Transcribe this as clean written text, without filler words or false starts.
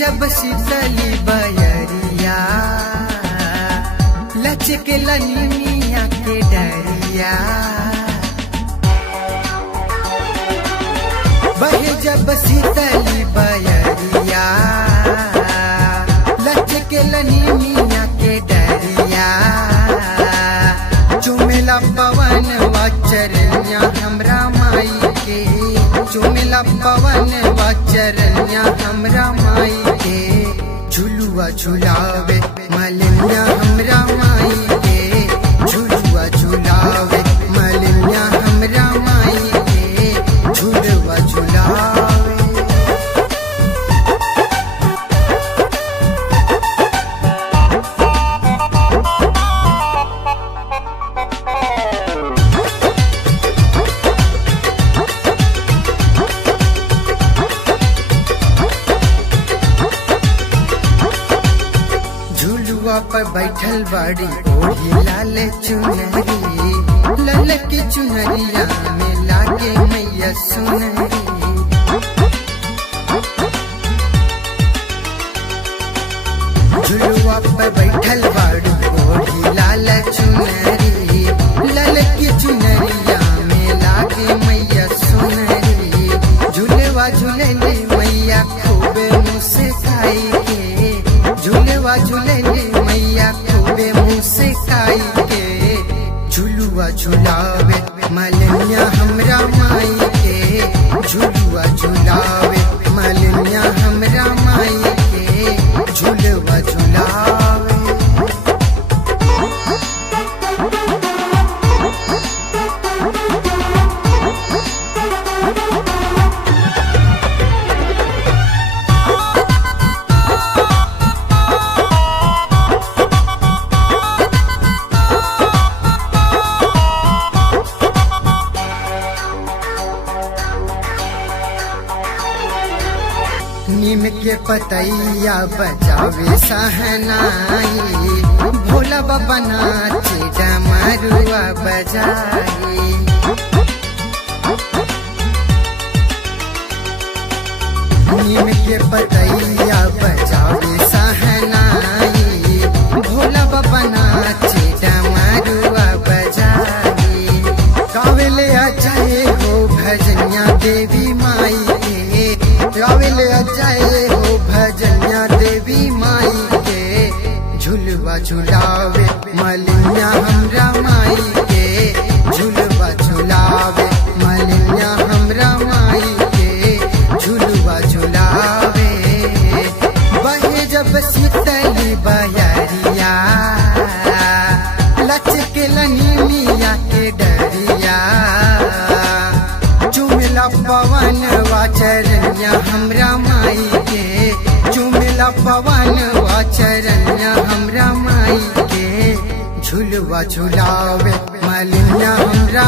जब शीतली बयरिया लचके लनिया के डरिया बहे जब शीतली बयरिया लचके लनिया के डरिया चुमेला पवन वाचरनिया हमरा माई के चुमेला पवन वाचरनिया हमरा माई के झुलुआ झुलावे मलिनिया हमरा माई के झुलुआ झुलावे मलिनिया हमरा माई के झुलुआ झुलावे। झुलुआ पर बैठल बाड़ी ओढ़ी लाल चुनरी लाल की चुनरिया में लागे मैया सुनरी झुलुआ पर बैठल बाड़ी ओढ़ी लाल चुनरी लाल की चुनरिया में लागे मैया सुनरी झुलवा झुलेली मैया खूबे मुस्काई के झुलवा झुलेली मैया खूबे मुस्काई के झुलुआ झुलावे मलिनिया हमरा माई के झुलुआ झुलावे मलिनिया हमरा माई के झुलुआ झुलावे। नीम के पतैया बजावे सहनाई भोला बाबा नाचे डमरुआ बजाई नीम के पतैया बजावे सहनाई भोला बाबा नाचे डमरुआ बजाई गावेले अजय हो भजनिया देवी माई गावेले अजय हो भजनिया देवी माई के झुलवा झुलावे मलिनिया हमरा माई के झुलवा झुलावे मलिनिया हमरा माई के झुलवा झुलावे बहे जब शीतली बयरिया लचके लनिया के डरिया चुमेला पवन वाचरनिया हमरा माई के चुमेला पवन वाचरनिया हमरा माई के झुलवा झुलावे मलिनिया हमरा